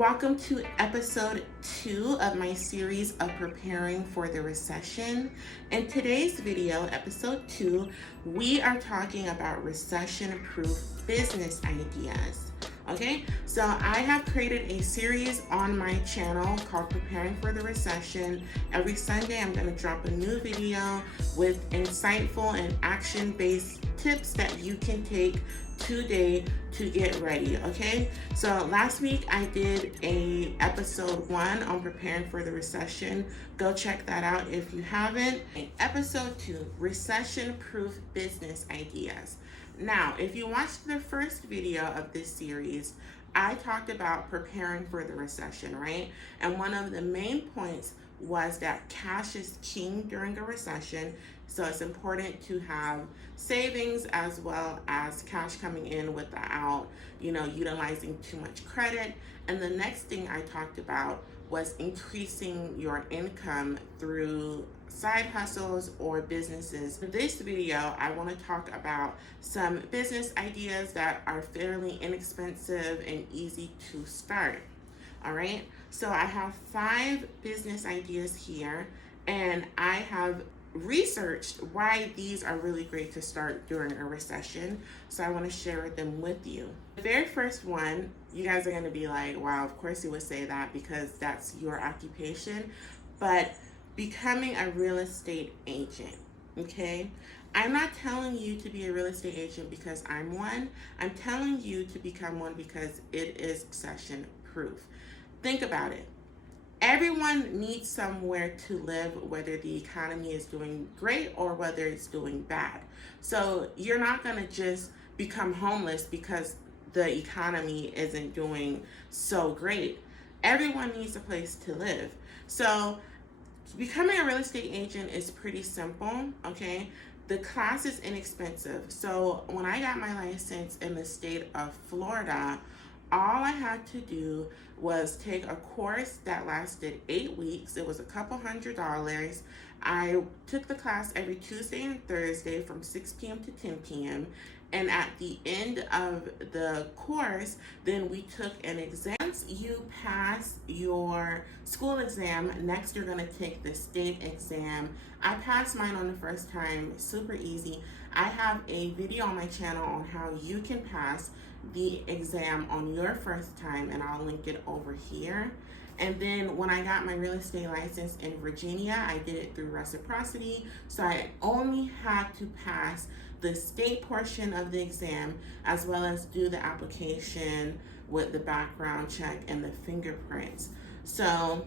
Welcome to episode 2 of my series of preparing for the recession. In today's video, episode 2, we are talking about recession-proof business ideas. Okay, so I have created a series on my channel called Preparing for the Recession. Every Sunday, I'm going to drop a new video with insightful and action-based tips that you can take today to get ready. Okay, so last week I did a episode 1 on preparing for the recession. Go check that out if you haven't. Episode 2, recession proof business ideas. Now, if you watched the first video of this series, I talked about preparing for the recession, right? And one of the main points was that cash is king during a recession. So it's important to have savings as well as cash coming in without, utilizing too much credit. And the next thing I talked about was increasing your income through side hustles or businesses. In this video, I want to talk about some business ideas that are fairly inexpensive and easy to start. All right, so I have 5 business ideas here, and I have researched why these are really great to start during a recession. So I want to share them with you. The very first one, you guys are going to be like, wow, of course you would say that because that's your occupation. But becoming a real estate agent, okay? I'm not telling you to be a real estate agent because I'm one. I'm telling you to become one because it is recession proof. Think about it. Everyone needs somewhere to live, whether the economy is doing great or whether it's doing bad. So you're not going to just become homeless because the economy isn't doing so great. Everyone needs a place to live. So becoming a real estate agent is pretty simple, okay? The class is inexpensive. So when I got my license in the state of Florida, all I had to do was take a course that lasted 8 weeks. It was a couple $100s. I took the class every Tuesday and Thursday from 6 p.m. to 10 p.m. And at the end of the course, then we took an exam. Once you pass your school exam, next you're going to take the state exam. I passed mine on the first time, super easy. I have a video on my channel on how you can pass the exam on your first time, and I'll link it over here. And then when I got my real estate license in Virginia, I did it through reciprocity. So I only had to pass the state portion of the exam as well as do the application with the background check and the fingerprints. So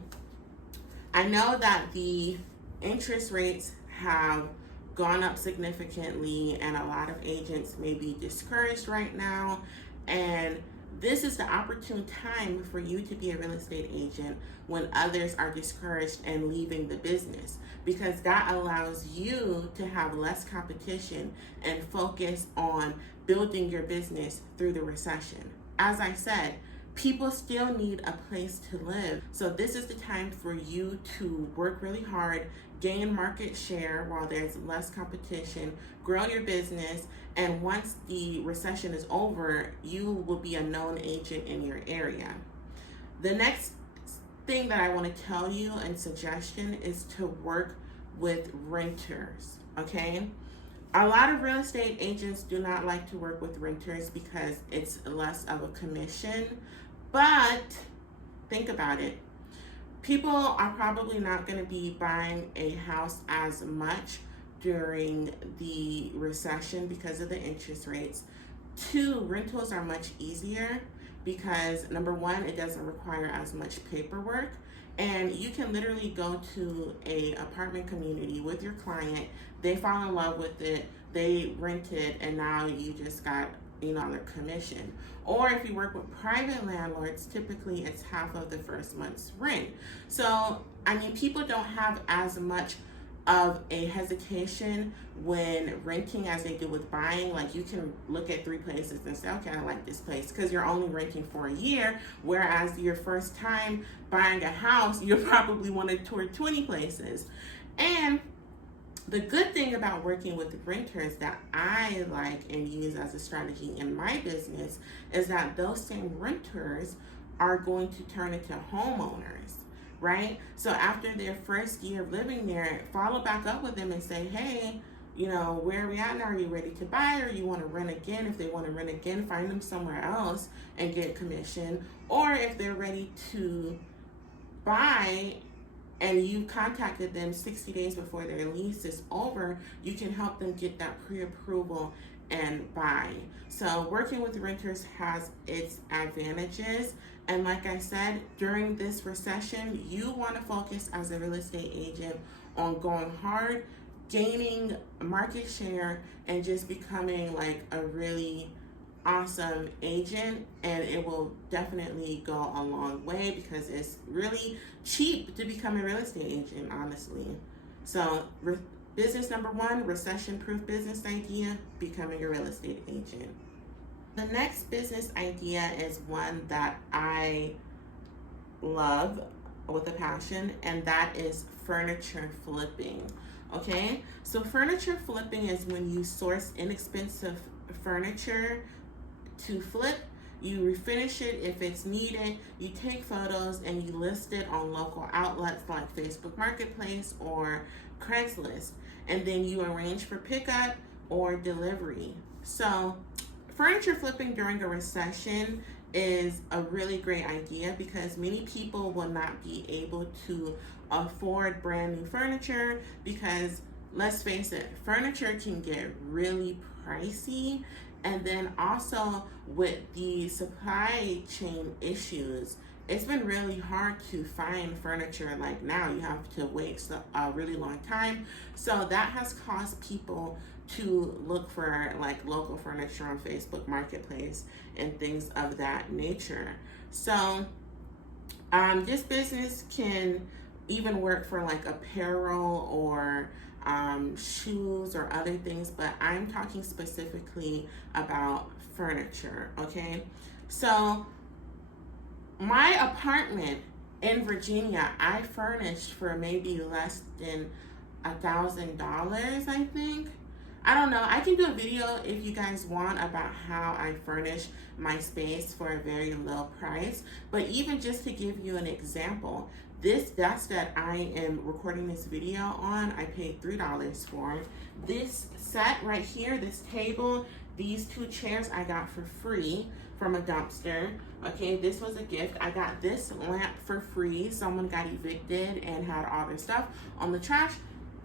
I know that the interest rates have gone up significantly and a lot of agents may be discouraged right now, and this is the opportune time for you to be a real estate agent when others are discouraged and leaving the business, because that allows you to have less competition and focus on building your business through the recession. As I said, people still need a place to live. So this is the time for you to work really hard, gain market share while there's less competition, grow your business, and once the recession is over, you will be a known agent in your area. The next thing that I want to tell you and suggestion is to work with renters, okay? A lot of real estate agents do not like to work with renters because it's less of a commission, but think about it. People are probably not going to be buying a house as much during the recession because of the interest rates. 2, rentals are much easier because number 1, it doesn't require as much paperwork, and you can literally go to a apartment community with your client. They fall in love with it, they rent it, and now you just got their commission. Or if you work with private landlords, typically it's half of the first month's rent. So people don't have as much of a hesitation when renting as they do with buying. Like, you can look at 3 places and say, okay, I like this place, because you're only renting for a year, whereas your first time buying a house, you'll probably want to tour 20 places. And the good thing about working with renters that I like and use as a strategy in my business is that those same renters are going to turn into homeowners, right? So after their first year of living there, follow back up with them and say, hey, you know, where are we at now? Are you ready to buy, or you want to rent again? If they want to rent again, find them somewhere else and get commission. Or if they're ready to buy and you contacted them 60 days before their lease is over, you can help them get that pre-approval and buy. So working with renters has its advantages. And like I said, during this recession, you want to focus as a real estate agent on going hard, gaining market share, and just becoming like a really awesome agent. And it will definitely go a long way because it's really cheap to become a real estate agent, honestly. So business number one, recession-proof business idea, becoming a real estate agent. The next business idea is one that I love with a passion, and that is furniture flipping. Okay, so furniture flipping is when you source inexpensive furniture to flip. You refinish it if it's needed, you take photos and you list it on local outlets like Facebook Marketplace or Craigslist, and then you arrange for pickup or delivery. So furniture flipping during a recession is a really great idea because many people will not be able to afford brand new furniture because, let's face it, furniture can get really pricey. And then also with the supply chain issues, it's been really hard to find furniture. Like now you have to wait a really long time. So that has caused people to look for like local furniture on Facebook Marketplace and things of that nature. So this business can even work for like apparel or shoes or other things, but I'm talking specifically about furniture. Okay, so my apartment in Virginia, I furnished for maybe less than $1,000, I think. I don't know. I can do a video if you guys want about how I furnish my space for a very low price. But even just to give you an example, this desk that I am recording this video on, I paid $3 for. This set right here, this table, these two chairs I got for free from a dumpster. Okay, this was a gift. I got this lamp for free. Someone got evicted and had all their stuff on the trash.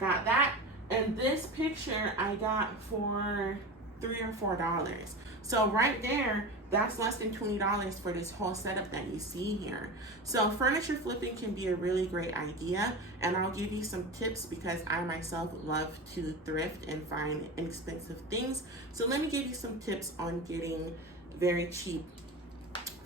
Got that. And this picture I got for $3 or $4. So right there, that's less than $20 for this whole setup that you see here. So furniture flipping can be a really great idea, and I'll give you some tips because I myself love to thrift and find inexpensive things. So let me give you some tips on getting very cheap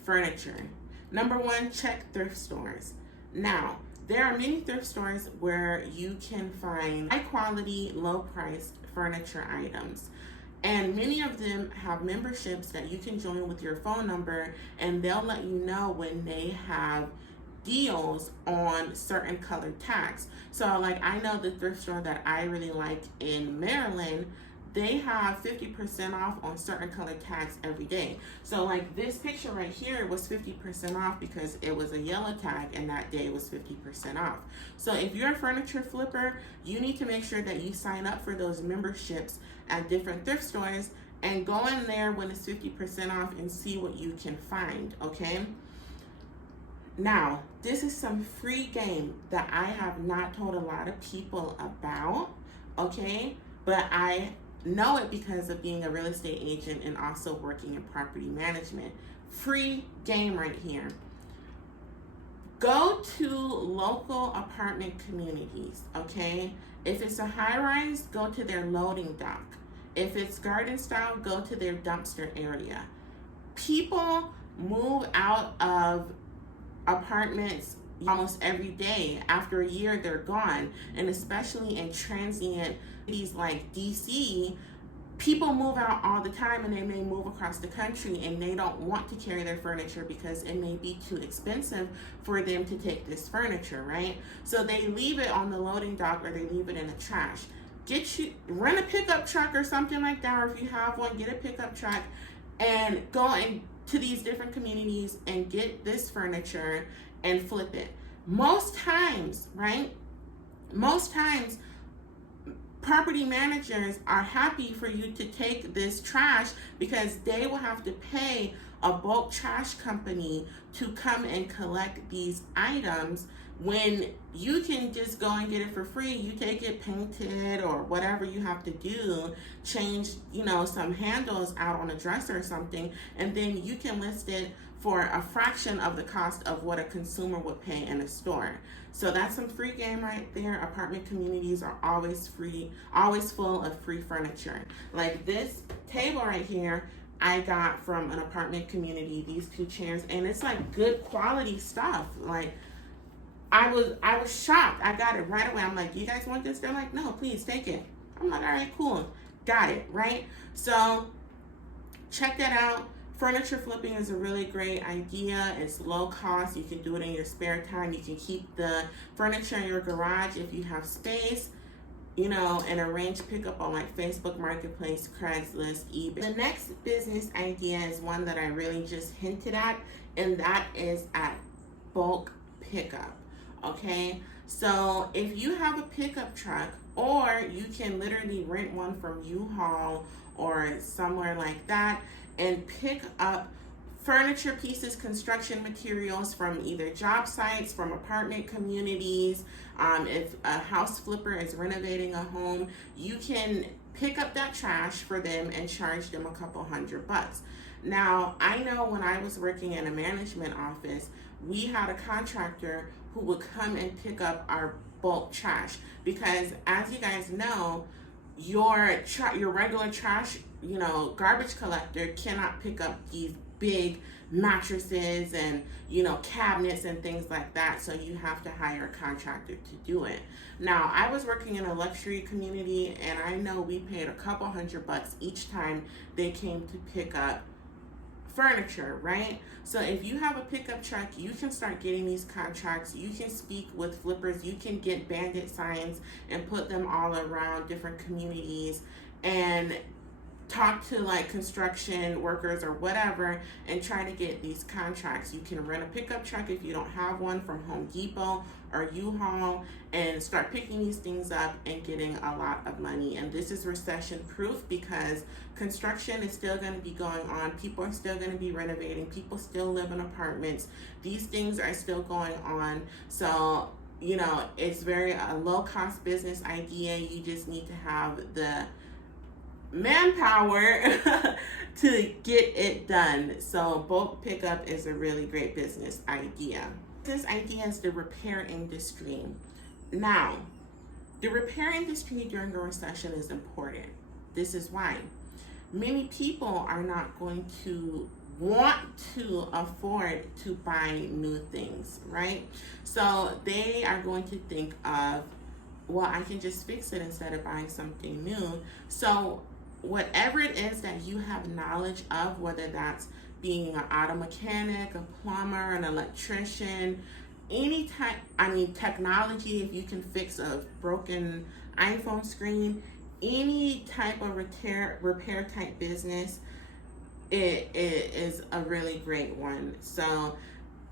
furniture. Number one, check thrift stores. Now, there are many thrift stores where you can find high quality, low priced furniture items. And many of them have memberships that you can join with your phone number, and they'll let you know when they have deals on certain colored tags. So like I know the thrift store that I really like in Maryland, they have 50% off on certain colored tags every day. So like this picture right here was 50% off because it was a yellow tag and that day was 50% off. So if you're a furniture flipper, you need to make sure that you sign up for those memberships at different thrift stores and go in there when it's 50% off and see what you can find, okay? Now, this is some free game that I have not told a lot of people about, okay? But I know it because of being a real estate agent and also working in property management. Free game right here. Go to local apartment communities, okay? If it's a high-rise, go to their loading dock. If it's garden style, go to their dumpster area. People move out of apartments almost every day. After a year, they're gone. And especially in transient cities like DC, people move out all the time, and they may move across the country, and they don't want to carry their furniture because it may be too expensive for them to take this furniture, right? So they leave it on the loading dock, or they leave it in the trash. Rent a pickup truck or something like that, or if you have one, get a pickup truck and go and to these different communities and get this furniture and flip it. Most times, right? Most times, property managers are happy for you to take this trash because they will have to pay a bulk trash company to come and collect these items when you can just go and get it for free. You take it painted or whatever you have to do, change, some handles out on a dresser or something, and then you can list it for a fraction of the cost of what a consumer would pay in a store. So that's some free game right there. Apartment communities are always full of free furniture. Like this table right here, I got from an apartment community, these 2 chairs, and it's like good quality stuff. Like I was shocked. I got it right away. I'm like, you guys want this? They're like, no, please take it. I'm like, all right, cool. Got it, right? So check that out. Furniture flipping is a really great idea. It's low cost. You can do it in your spare time. You can keep the furniture in your garage if you have space, and arrange pickup on like Facebook Marketplace, Craigslist, eBay. The next business idea is one that I really just hinted at, and that is at bulk pickup. Okay, so if you have a pickup truck, or you can literally rent one from U-Haul or somewhere like that and pick up furniture pieces, construction materials from either job sites, from apartment communities. If a house flipper is renovating a home, you can pick up that trash for them and charge them a couple $100. Now, I know when I was working in a management office, we had a contractor who would come and pick up our bulk trash, because as you guys know, your regular trash, garbage collector cannot pick up these big mattresses and cabinets and things like that, so you have to hire a contractor to do it. Now, I was working in a luxury community, and I know we paid a couple $100 each time they came to pick up furniture, right? So if you have a pickup truck, you can start getting these contracts. You can speak with flippers. You can get bandit signs and put them all around different communities and talk to like construction workers or whatever and try to get these contracts. You can rent a pickup truck if you don't have one from Home Depot or U-Haul and start picking these things up and getting a lot of money. And this is recession proof because construction is still going to be going on. People are still going to be renovating. People still live in apartments. These things are still going on. So, it's very a low cost business idea. You just need to have the manpower to get it done. So bulk pickup is a really great business idea. This idea is the repair industry. Now, the repair industry during a recession is important. This is why many people are not going to want to afford to buy new things, right? So they are going to think of, well, I can just fix it instead of buying something new. So whatever it is that you have knowledge of, whether that's being an auto mechanic, a plumber, an electrician, any type, technology, if you can fix a broken iPhone screen, any type of repair type business, it is a really great one. So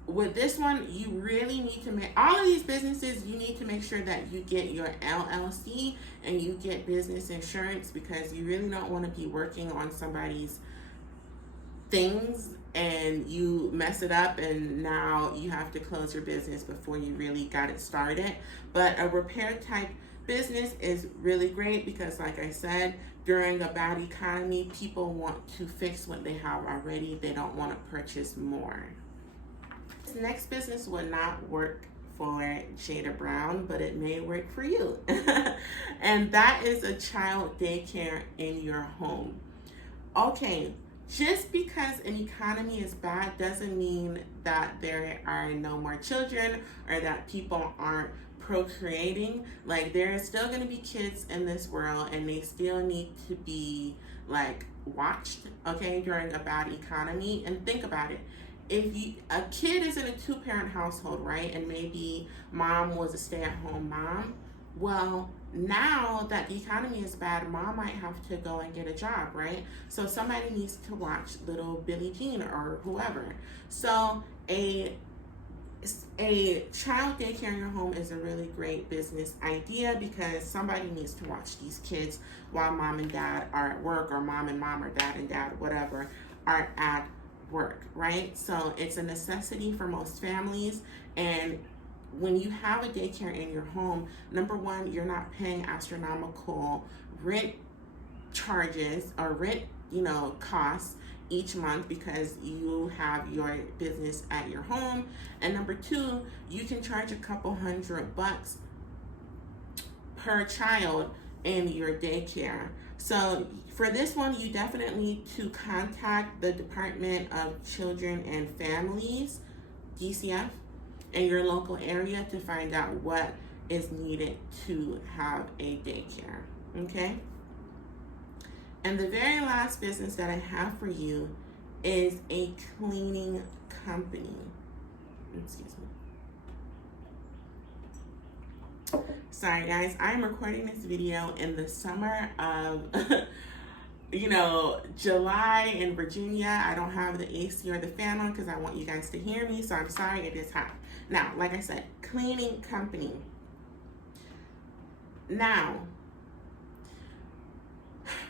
with this one, you really need to make, all of these businesses, you need to make sure that you get your LLC and you get business insurance, because you really don't want to be working on somebody's things and you mess it up and now you have to close your business before you really got it started. But a repair type business is really great because, like I said, during a bad economy, people want to fix what they have already. They don't want to purchase more. This next business would not work for Jada Brown, but it may work for you. And that is a child daycare in your home. Okay, just because an economy is bad doesn't mean that there are no more children or that people aren't procreating. Like, there are still going to be kids in this world and they still need to be like watched, okay, during a bad economy. And think about it. If a kid is in a 2-parent household, right, and maybe mom was a stay-at-home mom, Well, now that the economy is bad, mom might have to go and get a job, right? So somebody needs to watch little Billie Jean or whoever. So a child daycare in your home is a really great business idea because somebody needs to watch these kids while mom and dad are at work, or mom and mom, or dad and dad, whatever, are at work, right? So it's a necessity for most families. And when you have a daycare in your home, number one, you're not paying astronomical rent charges or rent, costs each month because you have your business at your home. And number two, you can charge a couple $100 per child in your daycare. So for this one, you definitely need to contact the Department of Children and Families, DCF, in your local area to find out what is needed to have a daycare, okay? And the very last business that I have for you is a cleaning company. Excuse me. Sorry guys, I'm recording this video in the summer of July in Virginia. I don't have the AC or the fan on because I want you guys to hear me, so I'm sorry, it is hot. Now, like I said, cleaning company. Now,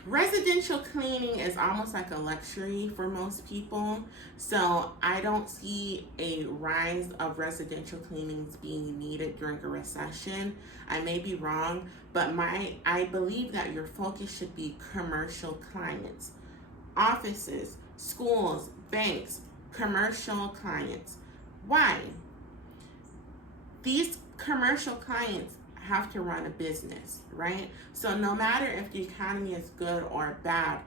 residential cleaning is almost like a luxury for most people, so I don't see a rise of residential cleanings being needed during a recession. I may be wrong, but I believe that your focus should be commercial clients, offices, schools, banks, commercial clients. Why? These commercial clients have to run a business, right? So no matter if the economy is good or bad,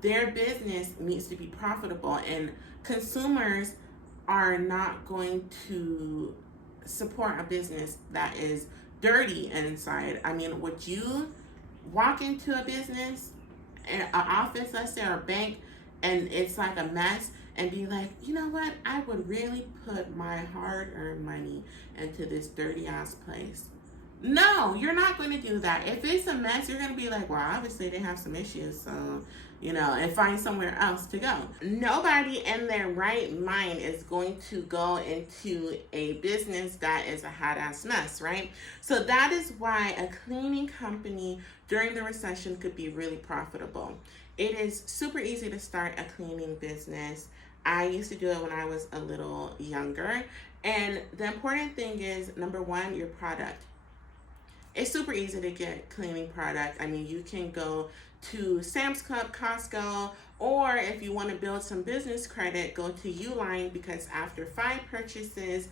their business needs to be profitable, and consumers are not going to support a business that is dirty inside. I mean, would you walk into a business, an office, let's say, or a bank, and it's like a mess, and be like, you know what, I would really put my hard-earned money into this dirty ass place? No, you're not going to do that. If it's a mess, you're going to be like, well, obviously they have some issues, so, and find somewhere else to go. Nobody in their right mind is going to go into a business that is a hot ass mess, right? So that is why a cleaning company during the recession could be really profitable. It is super easy to start a cleaning business. I used to do it when I was a little younger. And the important thing is, number one, your product. It's super easy to get cleaning product. I mean, you can go to Sam's Club, Costco, or if you want to build some business credit, go to Uline, because after 5 purchases,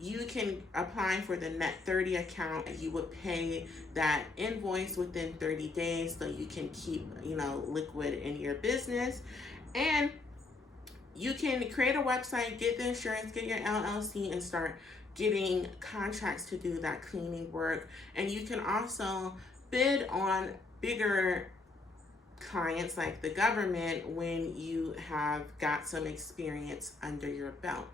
you can apply for the Net 30 account. You would pay that invoice within 30 days so you can keep, liquid in your business. And you can create a website, get the insurance, get your LLC, and start getting contracts to do that cleaning work. And you can also bid on bigger clients like the government when you have got some experience under your belt.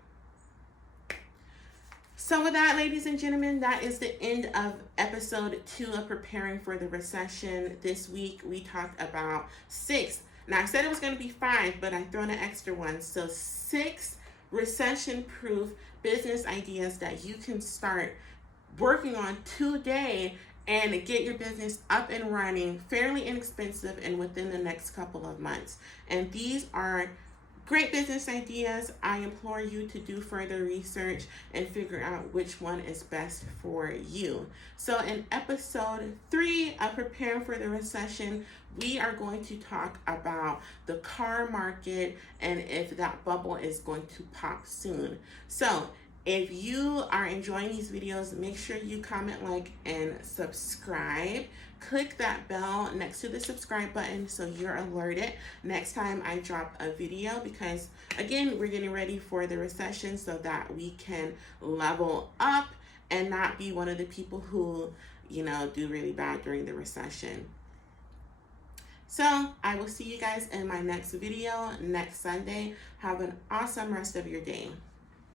So with that, ladies and gentlemen, that is the end of episode 2 of Preparing for the Recession. This week we talked about 6. Now I said it was going to be 5, but I threw in an extra one. So 6 recession-proof business ideas that you can start working on today and get your business up and running fairly inexpensive and within the next couple of months. And these are great business ideas. I implore you to do further research and figure out which one is best for you. So in episode 3 of Preparing for the Recession, we are going to talk about the car market and if that bubble is going to pop soon. So if you are enjoying these videos, make sure you comment, like, and subscribe. Click that bell next to the subscribe button so you're alerted next time I drop a video, because again, we're getting ready for the recession so that we can level up and not be one of the people who, do really bad during the recession. So I will see you guys in my next video next Sunday. Have an awesome rest of your day.